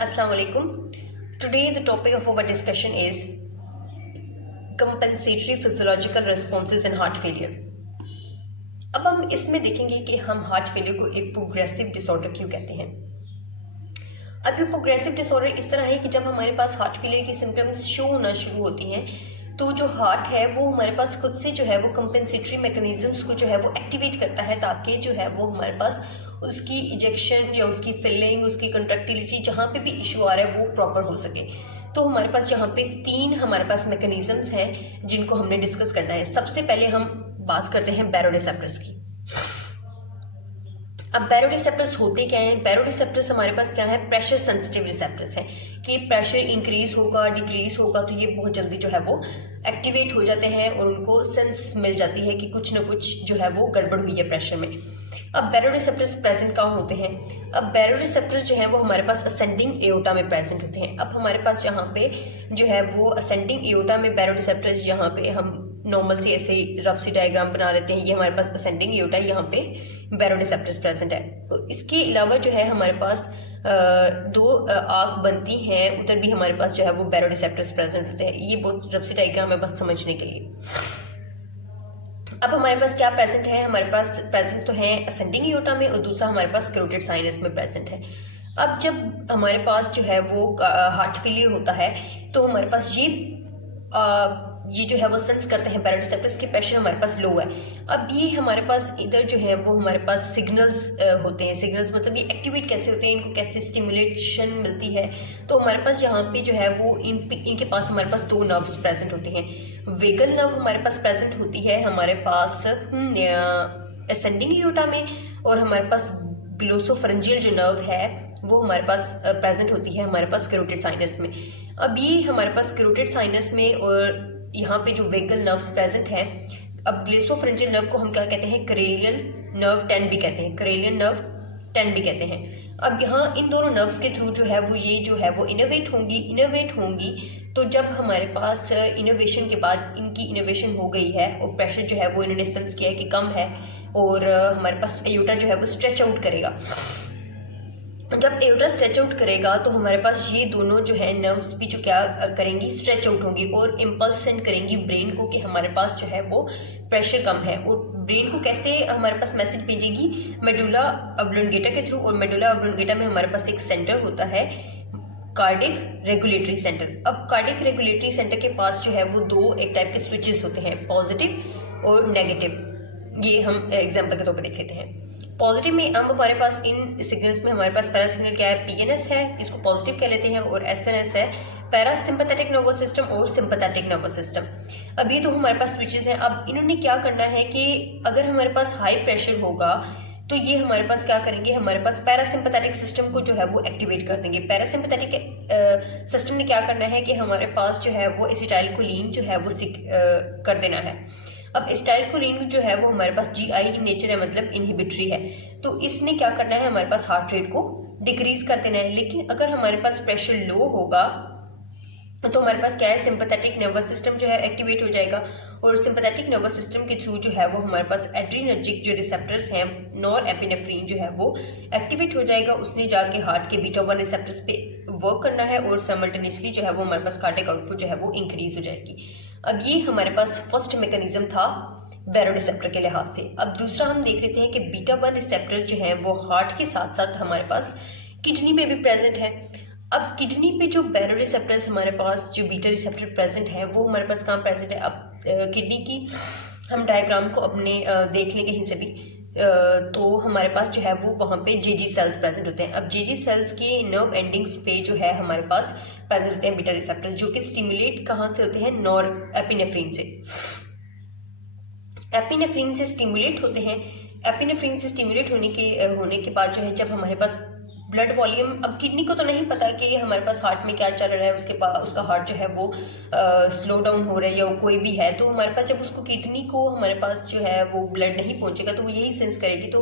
Assalamu alaikum. Today the topic of our discussion is compensatory physiological responses in heart failure. अब हम इसमें देखेंगे कि हम हार्ट फेलियर को एक प्रोग्रेसिव डिसऑर्डर क्यों कहते हैं। अब ये प्रोग्रेसिव डिसऑर्डर इस तरह है कि जब हमारे पास हार्ट फेलियर की सिम्टम्स शो होना शुरू होती हैं तो जो हार्ट है वो हमारे पास खुद से जो है वो कंपेंसेटरी मैकेनिज्म्स को जो है वो एक्टिवेट करता है ताकि जो है वो हमारे पास उसकी इजेक्शन या उसकी फिलिंग, उसकी कंट्रैक्टिलिटी जहाँ पे भी इशू आ रहा है वो प्रॉपर हो सके। तो हमारे पास यहाँ पे तीन हमारे पास मैकेनिज्म्स हैं जिनको हमने डिस्कस करना है। सबसे पहले हम बात करते हैं बैरोरिसेप्टर्स की। अब बैरोरिसेप्टर्स होते क्या हैं? बैरोरिसेप्टर्स हमारे पास क्या है? प्रेशर सेंसिटिव रिसेप्टर्स हैं कि प्रेशर इंक्रीज होगा, डिक्रीज होगा तो ये बहुत जल्दी जो है वो एक्टिवेट हो जाते हैं और उनको सेंस मिल जाती है कि कुछ ना कुछ जो है वो गड़बड़ हुई है प्रेशर में। अब बैरोरिसेप्टर्स प्रेजेंट कहाँ होते हैं? अब बैरोरिसेप्टर्स जो है वो हमारे पास असेंडिंग एओर्टा में प्रेजेंट होते हैं। अब हमारे पास यहाँ पे जो है वो असेंडिंग एओर्टा में बैरोरिसेप्टर्स, यहाँ पे हम नॉर्मल सी ऐसे रफ सी डायग्राम बना लेते हैं, ये हमारे पास असेंडिंग एओर्टा, यहाँ पे बैरोरिसेप्टर्स प्रेजेंट है। और इसके अलावा जो है हमारे पास दो आँख बनती हैं, उधर भी हमारे पास जो है वो बैरोरिसेप्टर्स प्रेजेंट होते हैं। ये बहुत रफ सी डायग्राम है बस समझने के लिए। अब हमारे पास क्या प्रेजेंट है? हमारे पास प्रेजेंट तो है असेंडिंग एओर्टा में और दूसरा हमारे पास कैरोटिड साइनस में प्रेजेंट है। अब जब हमारे पास जो है वो हार्ट फेलियर होता है तो हमारे पास ये जो है वो सेंस करते हैं बैरोरिसेप्टर्स की प्रेशर हमारे पास लो है। अब ये हमारे पास इधर जो है वो हमारे पास सिग्नल्स होते हैं। सिग्नल्स मतलब ये एक्टिवेट कैसे होते हैं, इनको कैसे स्टिमुलेशन मिलती है। तो हमारे पास यहाँ पे जो है वो इनके पास हमारे पास दो नर्व्स प्रेजेंट होते हैं। वेगल नर्व हमारे पास प्रेजेंट होती है हमारे पास असेंडिंग एओर्टा में, और हमारे पास ग्लोसोफरेंजियल जो नर्व है वो हमारे पास प्रेजेंट होती है हमारे पास कैरोटिड साइनस में। अब ये हमारे पास कैरोटिड साइनस में और यहाँ पे जो वेगल नर्व्स प्रेजेंट है। अब ग्लोसोफरेंजियल नर्व को हम क्या कहते हैं? करेलियन नर्व 10 भी कहते हैं, करेलियन नर्व 10 भी कहते हैं। अब यहाँ इन दोनों नर्व्स के थ्रू जो है वो ये जो है वो इनोवेट होंगी। तो जब हमारे पास इनोवेशन के बाद इनकी इनोवेशन हो गई है और प्रेशर जो है वो इन्होंने सेंस किया है कि कम है और हमारे पास एओर्टा जो है वो स्ट्रेच आउट करेगा। जब एओर्टा स्ट्रेच आउट करेगा तो हमारे पास ये दोनों जो है नर्व्स भी जो क्या करेंगी? स्ट्रेच आउट होंगी और इम्पल्स सेंड करेंगी ब्रेन को कि हमारे पास जो है वो प्रेशर कम है। और ब्रेन को कैसे हमारे पास मैसेज भेजेगी? मेडुला ऑब्लोंगेटा के थ्रू। और मेडुला ऑब्लोंगेटा में हमारे पास एक सेंटर होता है कार्डिक रेगुलेटरी सेंटर। अब कार्डिक रेगुलेटरी सेंटर के पास जो है वो दो एक टाइप के स्विचेस होते हैं, पॉजिटिव और नेगेटिव। ये हम एग्जाम्पल के तौर पर देख लेते हैं। पॉजिटिव में अब हमारे पास इन सिग्नल्स में हमारे पास पैरा सिग्नल क्या है? पीएनएस है, इसको पॉजिटिव कह लेते हैं, और एसएनएस है पैरासिम्पैथेटिक नर्वस सिस्टम और सिंपैथेटिक नर्वस सिस्टम। अब ये तो हमारे पास स्विचेस हैं। अब इन्होंने क्या करना है कि अगर हमारे पास हाई प्रेशर होगा तो ये हमारे पास क्या करेंगे? हमारे पास पैरासिम्पैथेटिक सिस्टम को जो है वो एक्टिवेट कर देंगे। पैरासिम्पैथेटिक सिस्टम ने क्या करना है कि हमारे पास जो है वो एसिटाइलकोलिन जो है वो कर देना है। अब एसिटाइलकोलिन जो है वो हमारे पास जीआई इन नेचर है, मतलब इनहिबिटरी है। तो इसने क्या करना है? हमारे पास हार्ट रेट को डिक्रीज कर देना है। लेकिन अगर हमारे पास प्रेशर लो होगा तो हमारे पास क्या है? सिंपैथेटिक नर्वस सिस्टम जो है एक्टिवेट हो जाएगा और सिंपैथेटिक नर्वस सिस्टम के थ्रू जो है वो हमारे पास एड्रीनर्जिक जो रिसेप्टर्स हैं, नॉर एपिनेफ्रीन जो है वो एक्टिवेट हो जाएगा। उसने जाके हार्ट के बीटा 1 रिसेप्टर्स पे वर्क करना है और साइमल्टेनियसली जो है वो हमारे पास कार्डिक आउटपुट जो है वो इंक्रीज हो जाएगी। अब ये हमारे पास फर्स्ट मैकेनिज्म था बैरोरिसेप्टर के लिहाज से। अब दूसरा हम देख लेते हैं कि बीटा 1 रिसेप्टर जो है वो हार्ट के साथ साथ हमारे पास किडनी में भी प्रेजेंट है। अब किडनी पे जो बैरोरिसेप्टर्स हमारे पास जो बीटा रिसेप्टर प्रेजेंट है वो हमारे पास कहाँ प्रेजेंट है? अब किडनी की हम डायग्राम को अपने देख लें कहीं से भी तो हमारे पास जो है वो वहाँ पे जेजी सेल्स प्रेजेंट होते हैं। अब जेजी सेल्स के नर्व एंडिंग्स पे जो है हमारे पास प्रेजेंट होते हैं बीटा रिसेप्टर, जो कि स्टिमुलेट कहाँ से होते हैं? नॉर एपिनेफ्रीन से। एपिनेफ्रीन से स्टिमुलेट होते हैं। एपिनेफ्रीन से स्टिमुलेट होने के बाद जो है जब हमारे पास ब्लड वॉल्यूम, अब किडनी को तो नहीं पता कि हमारे पास हार्ट में क्या चल रहा है, उसके पास उसका हार्ट जो है वो स्लो डाउन हो रहा है या कोई भी है, तो हमारे पास जब उसको किडनी को हमारे पास जो है वो ब्लड नहीं पहुंचेगा तो वो यही सेंस करेगी तो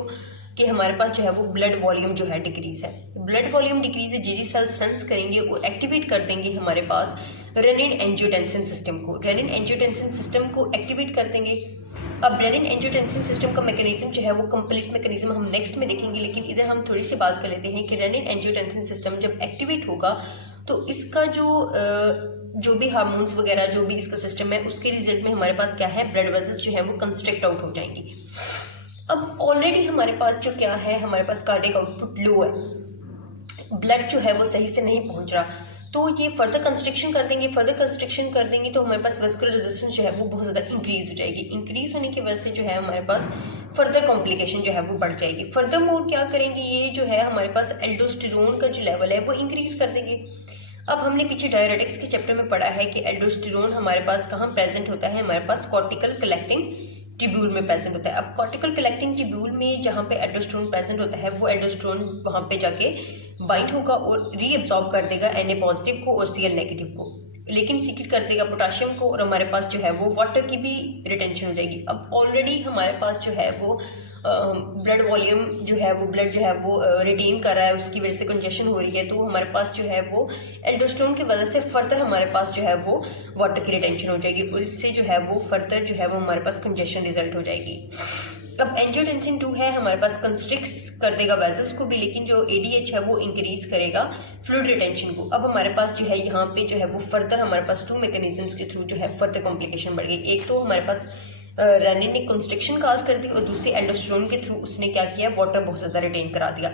कि हमारे पास जो है वो ब्लड वॉल्यूम जो है डिक्रीज है। ब्लड वॉल्यूम डिक्रीज है, जेजी सेल्स सेंस करेंगे और एक्टिवेट कर देंगे हमारे पास रेनिन एंजियोटेंसिन सिस्टम को। रेनिन एंजियोटेंसिन सिस्टम को एक्टिवेट कर देंगे अब रेनिन एंजियोटेंसिन सिस्टम का मैकेनिज्म जो है वो कंप्लीट मैकेनिज्म हम नेक्स्ट में देखेंगे, लेकिन इधर हम थोड़ी सी बात कर लेते हैं कि रेनिन एंजियोटेंसिन सिस्टम जब एक्टिवेट होगा तो इसका जो भी हार्मोन्स वगैरह जो भी इसका सिस्टम है उसके रिजल्ट में हमारे पास क्या है, ब्लड वेसल्स जो है वो कंस्ट्रिक्ट आउट हो जाएंगी। अब ऑलरेडी हमारे पास जो क्या है, हमारे पास कार्डियक आउटपुट लो है, ब्लड जो है वो सही से नहीं पहुंच रहा, तो ये फर्दर कंस्ट्रिक्शन कर देंगे। फर्दर कंस्ट्रिक्शन कर देंगे तो हमारे पास वेस्कुलर रेजिस्टेंस जो है वो बहुत ज़्यादा इंक्रीज हो जाएगी। इंक्रीज होने की वजह से जो है हमारे पास फर्दर कॉम्प्लिकेशन जो है वो बढ़ जाएगी। फर्दर मोर क्या करेंगे, ये जो है हमारे पास एल्डोस्टेरोन का जो लेवल है वो इंक्रीज कर देंगे। अब हमने पीछे डायरेटिक्स के चैप्टर में पढ़ा है कि एल्डोस्टेरोन हमारे पास कहाँ प्रेजेंट होता है, हमारे पास कॉर्टिकल कलेक्टिंग ट्यूब्यूल में प्रेजेंट होता है। अब कॉर्टिकल कलेक्टिंग ट्यूब्यूल में जहाँ पे एल्डोस्टेरोन प्रेजेंट होता है वो एल्डोस्टेरोन वहाँ पे जाके बाइंड होगा और रीअब्सॉर्ब कर देगा Na पॉजिटिव को और Cl नेगेटिव को, लेकिन सीक्रेट कर देगा पोटाशियम को, और हमारे पास जो है वो वाटर की भी रिटेंशन हो जाएगी। अब ऑलरेडी हमारे पास जो है वो ब्लड वॉल्यूम जो है वो ब्लड जो है वो रिटेन कर रहा है, उसकी वजह से कंजेशन हो रही है, तो हमारे पास जो है वो एल्डोस्टेरोन की वजह से फर्दर हमारे पास जो है वो वाटर की रिटेंशन हो जाएगी और इससे जो है वो फर्दर जो है वो हमारे पास कंजेशन रिजल्ट हो जाएगी। अब एंजियोटेंसिन 2 है हमारे पास कंस्ट्रिक्स कर देगा वेसल्स को भी, लेकिन जो ADH है वो इंक्रीज करेगा फ्लूइड रिटेंशन को। अब हमारे पास जो है यहाँ पे जो है वो फर्दर हमारे पास 2 मैकेनिज्म्स के थ्रू जो है फर्दर कॉम्प्लिकेशन बढ़ गई। एक तो हमारे पास रेनिन ने कंस्ट्रिक्शन काज कर दी और दूसरी एल्डोस्टेरोन के थ्रू उसने क्या किया, वाटर बहुत ज़्यादा रिटेन करा दिया।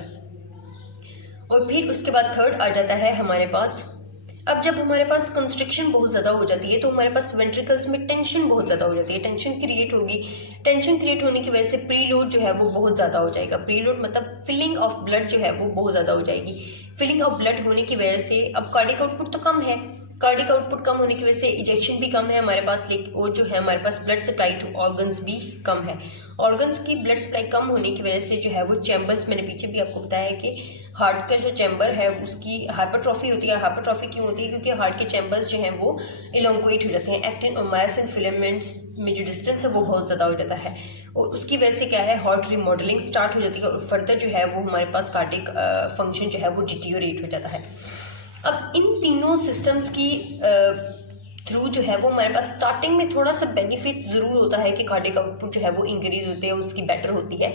और फिर उसके बाद थर्ड आ जाता है हमारे पास, अब जब हमारे पास कंस्ट्रिक्शन बहुत ज़्यादा हो जाती है तो हमारे पास वेंट्रिकल्स में टेंशन बहुत ज़्यादा हो जाती है, टेंशन क्रिएट होगी। टेंशन क्रिएट होने की वजह से प्रीलोड जो है वो बहुत ज़्यादा हो जाएगा। प्रीलोड मतलब फिलिंग ऑफ ब्लड जो है वो बहुत ज़्यादा हो जाएगी। फिलिंग ऑफ ब्लड होने की वजह से अब कार्डियक आउटपुट तो कम है, कार्डियक आउटपुट कम होने की वजह से इजेक्शन भी कम है हमारे पास, लेकिन और जो है हमारे पास ब्लड सप्लाई टू ऑर्गन्स भी कम है। ऑर्गन्स की ब्लड सप्लाई कम होने की वजह से जो है वो चैम्बर्स, मैंने पीछे भी आपको बताया है कि हार्ट का जो चैम्बर है उसकी हाइपरट्रॉफी होती है। हाइपरट्रॉफी क्यों होती है, क्योंकि हार्ट के चैम्बर्स जो हैं वो इलोंगुएट हो जाते हैं। एक्टिन और मायोसिन फिलामेंट्स में जो डिस्टेंस है वो बहुत ज़्यादा हो जाता है और उसकी वजह से क्या है, हार्ट रिमॉडलिंग स्टार्ट हो जाती है और फर्दर जो है वो हमारे पास कार्डियक फंक्शन जो है वो डिटीरियोरेट हो जाता है। अब इन तीनों सिस्टम्स की थ्रू जो है वो हमारे पास स्टार्टिंग में थोड़ा सा बेनिफिट ज़रूर होता है कि कार्डियक आउटपुट जो है वो इंक्रीज होती है, उसकी बेटर होती है,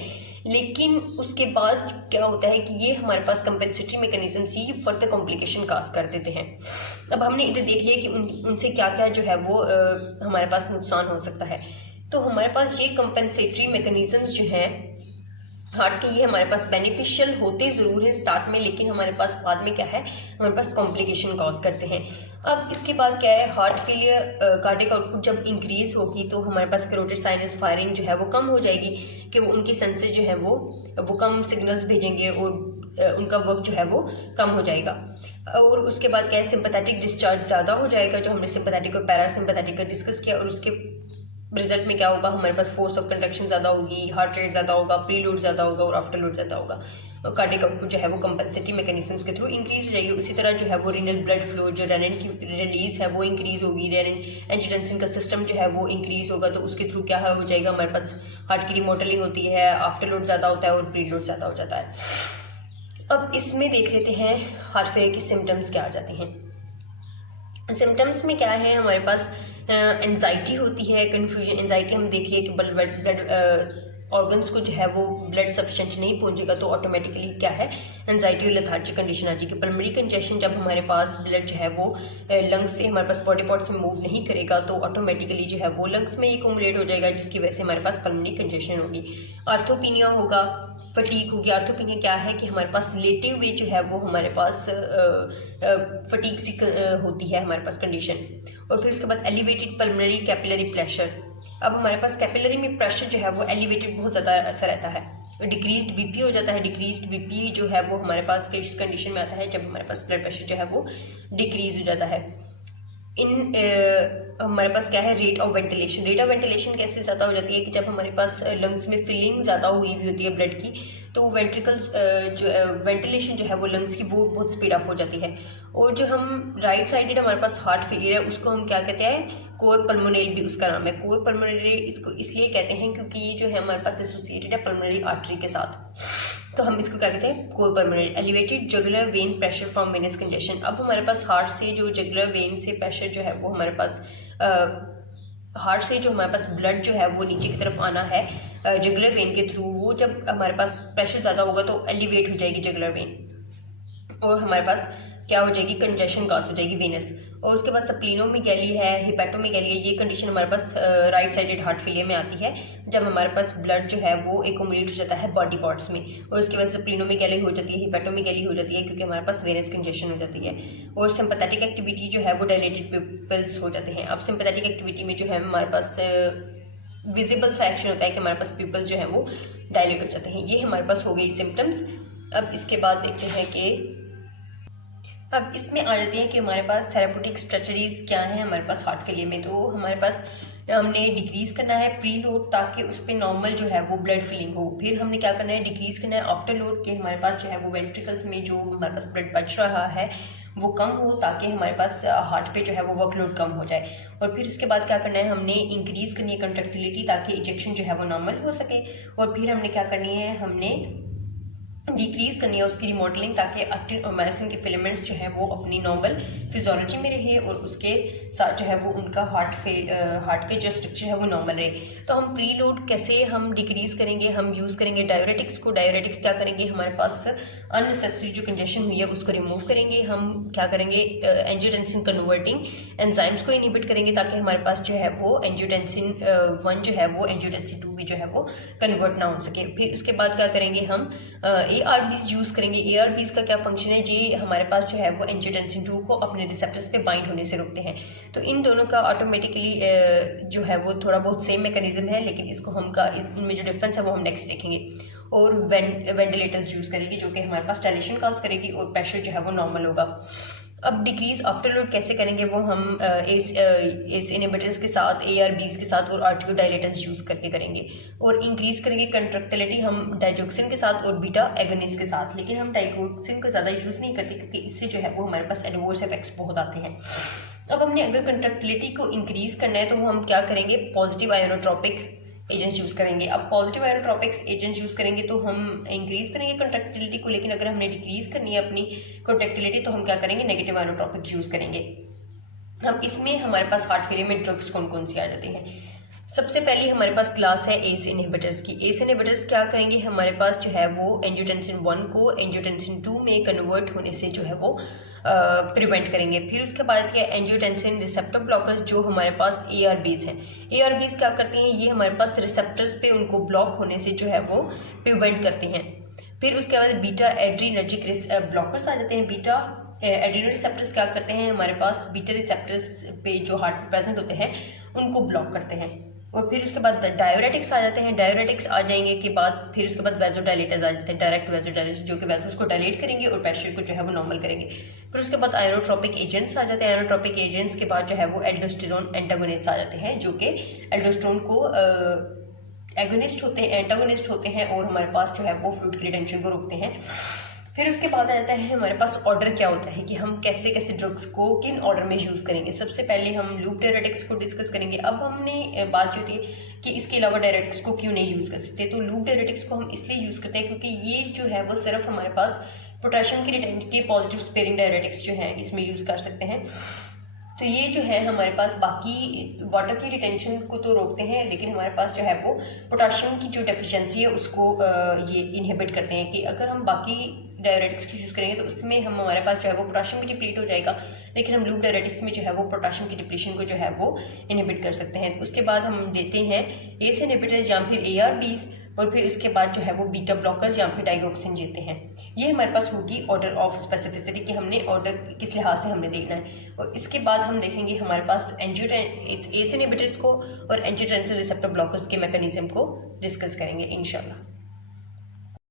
लेकिन उसके बाद क्या होता है कि ये हमारे पास कंपेंसेटरी मैकेनिज्म से ये फर्दर कॉम्प्लिकेशन काज कर देते हैं। अब हमने इधर देख लिया कि उनसे क्या क्या जो है वो हमारे पास नुकसान हो सकता है। तो हमारे पास ये कंपेंसेटरी मैकेनिज्म्स जो हैं हार्ट के, ये हमारे पास बेनिफिशियल होते ज़रूर हैं स्टार्ट में, लेकिन हमारे पास बाद में क्या है, हमारे पास कॉम्प्लिकेशन कॉज करते हैं। अब इसके बाद क्या है, हार्ट फेलियर कार्डियक आउटपुट जब इंक्रीज होगी तो हमारे पास कैरोटिड साइनस फायरिंग जो है वो कम हो जाएगी, कि वो उनकी सेंसेस जो है वो कम सिग्नल्स भेजेंगे और उनका वर्क जो है वो कम हो जाएगा। और उसके बाद क्या है, सिंपैथेटिक डिस्चार्ज ज़्यादा हो जाएगा, जो हमने सिंपैथेटिक और पैरासिम्पैथेटिक का डिस्कस किया, और उसके रिजल्ट में क्या होगा, हमारे पास फोर्स ऑफ कंडक्शन ज़्यादा होगी, हार्ट रेट ज़्यादा होगा, प्री लोड ज़्यादा होगा और आफ्टर लोड ज़्यादा होगा। और कार्डियक आउटपुट जो है वो कंपेंसेटरी मैकेनिज्म्स के थ्रू इंक्रीज हो जाएगी। उसी तरह जो है वो रीनल ब्लड फ्लो, जो रेनिन की रिलीज है वो इंक्रीज होगी, रेनिन एंजियोटेंसिन का सिस्टम जो है वो इंक्रीज होगा, तो उसके थ्रू क्या हो जाएगा, हमारे पास हार्ट की रिमॉडलिंग होती है, आफ्टर लोड ज़्यादा होता है और प्री लोड ज़्यादा हो जाता है। अब इसमें देख लेते हैं हार्ट फेलियर की सिम्टम्स क्या आ जाती हैं। सिम्टम्स में क्या है, हमारे पास एंजाइटी होती है, कन्फ्यूजन। एंजाइटी हम देख लिए कि ब्लड ऑर्गन्स को जो है वो ब्लड सफिशिएंट नहीं पहुंचेगा तो ऑटोमेटिकली क्या है, एंजाइटी और लेथार्जिक कंडीशन आ जाएगी। पल्मोनरी कंजेशन, जब हमारे पास ब्लड जो है वो लंग्स से हमारे पास बॉडी पार्ट्स में मूव नहीं करेगा तो ऑटोमेटिकली जो है वो लंग्स में एक्यूमुलेट हो जाएगा, जिसकी वजह से हमारे पास पल्मोनरी कंजेशन होगी। आर्थोपीनिया होगा, फटीक होगी। आर्थोपीनिया क्या है कि हमारे पास लेटे हुए जो है वो हमारे पास फटीक सी होती है हमारे पास कंडीशन। और फिर उसके बाद एलिवेटेड पल्मोनरी कैपिलरी प्रेशर। अब हमारे पास कैपिलरी में प्रेशर जो है वो एलिवेटेड बहुत ज़्यादा ऐसा रहता है। डिक्रीज्ड बीपी हो जाता है। डिक्रीज्ड बीपी जो है वो हमारे पास किस कंडीशन में आता है, जब हमारे पास ब्लड प्रेशर जो है वो डिक्रीज हो जाता है। हमारे पास क्या है, rate of ventilation. Rate of ventilation कैसे ज़्यादा हो जाती है कि जब हमारे पास लंग्स में फिलिंग ज़्यादा हुई होती है ब्लड की, तो वेंट्रिकल्स जो वेंटिलेशन जो है वो लंग्स की वो बहुत स्पीड अप हो जाती है। और जो हम राइट साइडेड हमारे पास हार्ट फेलियर है उसको हम क्या कहते हैं, कोर पल्मोनरी भी उसका नाम है। कोर पल्मोनरी इसको इसलिए कहते हैं क्योंकि ये जो है हमारे पास एसोसिएटेड है पल्मोनरी आर्टरी के साथ, तो हम इसको क्या कहते हैं, cor pulmonary. Elevated jugular vein pressure from venous congestion. अब हमारे पास हार्ट से जो जुगुलर वेन से प्रेशर जो है वो हमारे पास हार्ट से जो हमारे पास ब्लड जो है वो नीचे की तरफ आना है जुगुलर वेन के थ्रू, वो जब हमारे पास प्रेशर ज़्यादा होगा तो एलिवेट हो जाएगी जुगुलर वेन और हमारे पास क्या हो जाएगी, कंजेशन काज हो जाएगी वेनस। और उसके बाद स्प्लीनोमेगैली है, हिपैटोमेगैली है, ये कंडीशन हमारे पास राइट साइडेड हार्ट फेलियर में आती है जब हमारे पास ब्लड जो है वो एकोमोडेट हो जाता है बॉडी पार्ट्स में, और उसके बाद स्प्लीनोमेगैली हो जाती है, हिपैटोमेगैली हो जाती है क्योंकि हमारे पास वेनस कंजेशन हो जाती है। और सिंपैथेटिक एक्टिविटी जो है वो डायलेटेड पिपल्स हो जाते हैं। अब सिंपैथेटिक एक्टिविटी में जो है हमारे पास विजिबल सा एक्शन होता है कि हमारे पास पिपल्स जो है वो डायलेट हो जाते हैं। ये हमारे पास हो गई सिम्टम्स। अब इसके बाद देखते हैं कि अब इसमें आ जाते हैं कि हमारे पास थेराप्यूटिक स्ट्रेटजीज क्या हैं हमारे पास हार्ट फेलियर में। तो हमारे पास हमने डिक्रीज़ करना है प्री लोड ताकि उस पर नॉर्मल जो है वो ब्लड फिलिंग हो। फिर हमने क्या करना है, डिक्रीज़ करना है आफ्टर लोड कि हमारे पास जो है वो वेंट्रिकल्स में जो हमारे पास ब्लड बच रहा है वो कम हो ताकि हमारे पास हार्ट पे जो है वो वर्कलोड कम हो जाए। और फिर उसके बाद क्या करना है, हमने इंक्रीज़ करनी है कंट्रैक्टिलिटी ताकि इजेक्शन जो है वो नॉर्मल हो सके। और फिर हमने क्या करनी है, हमने डिक्रीज़ करनी है उसकी रिमॉडलिंग ताकि एक्टिन और मायोसिन के फिलामेंट्स जो है वो अपनी नॉर्मल फिजियोलॉजी में रहे और उसके साथ जो है वो उनका हार्ट के जो स्ट्रक्चर है वो नॉर्मल रहे। तो हम प्री लोड कैसे हम डिक्रीज़ करेंगे, हम यूज़ करेंगे डायरेटिक्स को। डायरेटिक्स क्या करेंगे, हमारे पास अननेसेसरी जो कंजेशन हुई है उसको रिमूव करेंगे। हम क्या करेंगे, एंजियोटेंसिन कन्वर्टिंग एंजाइम्स को इनहिबिट करेंगे ताकि हमारे पास जो है वो एंजियोटेंसिन 1 जो है वो एंजियोटेंसिन 2 भी जो है वो कन्वर्ट ना हो सके। फिर उसके बाद क्या करेंगे, हम ARBs यूज़ करेंगे। ARBs का क्या फंक्शन है जी, हमारे पास जो है वो एंजियोटेंसिन 2 को अपने रिसेप्टर्स पे बाइंड होने से रोकते हैं। तो इन दोनों का ऑटोमेटिकली जो है वो थोड़ा बहुत सेम मैकेनिज्म है, लेकिन इसको इनमें जो डिफरेंस है वो हम नेक्स्ट देखेंगे। और वेंटिलेटर्स यूज़ करेगी जो कि हमारे पास डायलेशन काज करेगी और प्रेशर जो है वो नॉर्मल होगा। अब डिक्रीज आफ्टर लोड कैसे करेंगे, वो हम एस इनहिबिटर्स के साथ, ARBs के साथ और आर्टियो डायलेटर्स यूज़ करके करेंगे। और इंक्रीज़ करेंगे कंट्रैक्टिलिटी हम डाइजोक्सिन के साथ और बीटा एगोनिस्ट के साथ। लेकिन हम डाइजोक्सिन को ज़्यादा यूज़ नहीं करते क्योंकि इससे जो है वो हमारे पास एडवर्स इफेक्ट्स बहुत आते हैं। अब हमने अगर कंट्रैक्टिलिटी को इंक्रीज़ करना है तो हम क्या करेंगे, पॉजिटिव आयोनोट्रोपिक एजेंट्स यूज़ करेंगे। अब पॉजिटिव आयोनोट्रोपिक्स एजेंट्स यूज़ करेंगे तो हम इंक्रीज़ करेंगे कंट्रैक्टिलिटी को, लेकिन अगर हमने डिक्रीज़ करनी है अपनी कंट्रैक्टिलिटी तो हम क्या करेंगे, नेगेटिव आयोनोट्रोपिक यूज़ करेंगे। अब इसमें हमारे पास हार्ट फेलियर में ड्रग्स कौन कौन सी आ जाती हैं। सबसे पहले हमारे पास क्लास है एस इनहिबिटर्स की। एस इनहिबिटर्स क्या करेंगे, हमारे पास जो है वो एंजियोटेंसिन 1 को एंजियोटेंसिन 2 में कन्वर्ट होने से जो है वो प्रिवेंट करेंगे। फिर उसके बाद क्या, एंजियोटेंसिन रिसेप्टर ब्लॉकर्स जो हमारे पास ARBs हैं। ARBs क्या करते हैं, ये हमारे पास रिसेप्टर्स पे उनको ब्लॉक होने से जो है वो प्रिवेंट करते हैं। फिर उसके बाद बीटा एड्रीनर्जिक ब्लॉकर्स आ जाते हैं। बीटा एड्रीनल रिसेप्टर्स क्या करते हैं, हमारे पास बीटा रिसेप्टर्स पे जो हार्ट में प्रेजेंट होते हैं उनको ब्लॉक करते हैं। और फिर उसके बाद डायोरेटिक्स आ जाते हैं। डायोरेटिक्स आ जाएंगे के बाद फिर उसके बाद वेजोडाइलेटर्स आ जाते हैं, डायरेक्ट वेजोडाइलेटर्स जो कि वेसल्स को डायलेट करेंगे और प्रेशर को जो है वो नॉर्मल करेंगे। फिर उसके बाद आयोनोट्रोपिक एजेंट्स आ जाते हैं। आयोनोट्रोपिक एजेंट्स के बाद जो है वो एल्डोस्टेरोन एंटागोनिस्ट आ जाते हैं जो कि एल्डोस्टेरोन को एगोनिस्ट होते हैं, एंटागोनिस्ट होते हैं और हमारे पास जो है वो फ्लूइड की रिटेंशन को रोकते हैं। फिर उसके बाद आ जाता है हमारे पास ऑर्डर क्या होता है कि हम कैसे कैसे ड्रग्स को किन ऑर्डर में यूज़ करेंगे। सबसे पहले हम लूप डायरेटिक्स को डिस्कस करेंगे। अब हमने बात जो थी कि इसके अलावा डायरेटिक्स को क्यों नहीं यूज़ कर सकते, तो लूप डायरेटिक्स को हम इसलिए यूज़ करते हैं क्योंकि ये जो है वो सिर्फ हमारे पास पोटेशियम की रिटेंशन के पॉजिटिव स्पेयरिंग डायरेटिक्स जो है इसमें यूज़ कर सकते हैं। तो ये जो है हमारे पास बाकी वाटर की रिटेंशन को तो रोकते हैं, लेकिन हमारे पास जो है वो पोटाशियम की जो डेफिशिएंसी है उसको ये इनहिबिट करते हैं। कि अगर हम बाकी डायरेटिक्स की यूज़ करेंगे तो उसमें हमारे पास जो है वो पोटाशियम भी डिप्लीट हो जाएगा, लेकिन हम लूप डायरेटिक्स में जो है वो पोटाशियम की डिप्लीशन को जो है वो इनहिबिट कर सकते हैं। उसके बाद हम देते हैं एस इनहिबिटर्स या फिर ARBs, और फिर उसके बाद जो है वो बीटा ब्लॉकर्स या फिर डाइगोक्सिन देते हैं। ये हमारे पास होगी ऑर्डर ऑफ स्पेसिफिसिटी कि हमने ऑर्डर किस लिहाज से हमने देखना है। और इसके बाद हम देखेंगे हमारे पास एस इनहिबिटर्स को और एंजियोटेंसिन रिसेप्टर ब्लॉकर्स के मैकेनिज्म को डिस्कस करेंगे इंशाल्लाह।